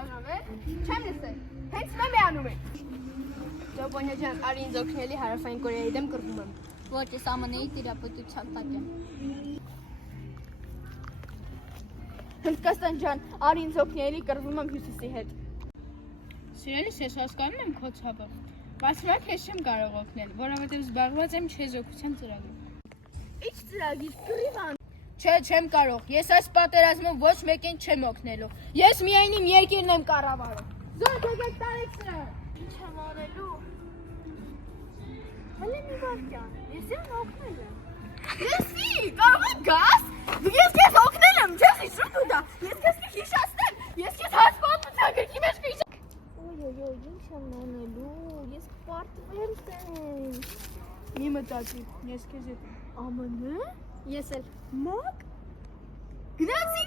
Բաժանվել, չեմ լսել, հենց նա միանում է։ Ճոպոնյա ջան, արի ինձ օգնելի Հարավային Կորեայի դեմ կռվում եմ։ Ոչ, ես ԱՄՆ-ի տիրապետության տակ եմ։ Հնդկաստան ջան, արի ինձ օգնելի կռվում եմ Հյուսիսի հետ։ Սիրելիս, ես հասկանում եմ քո ցավը, բայց մենք ես չեմ կարող օգնել, որովհետև զբաղված եմ չեզոքության ծրագրով։ Ինչ ծրագիր, կռիվան։ Չէ, չեմ կարող, ես այս պատերազմում ոչ մեկին չեմ օգնելու, ես միայն իմ երկիրն եմ կառավարում։ Զորք եկեք տարեք սրա։ Ինչ եմ անելու։ Հələ մի վարքյան, ես յան օգնել եմ։ Եսի, կարող եմ գաս, դու ես քեզ օգնել եմ, չես հիշում դու դա, ես քեզ կհիշացնեմ, ես քեզ հաշվապատության գրքի մեջ կհիշեմ։ Ոյ, ինչ եմ անելու, ես կպարտվեմ սենց։ Մի մտածի, ես քեզ հետ եմ։ ԱՄՆ? Ես էլ։ Մակ? Գնացի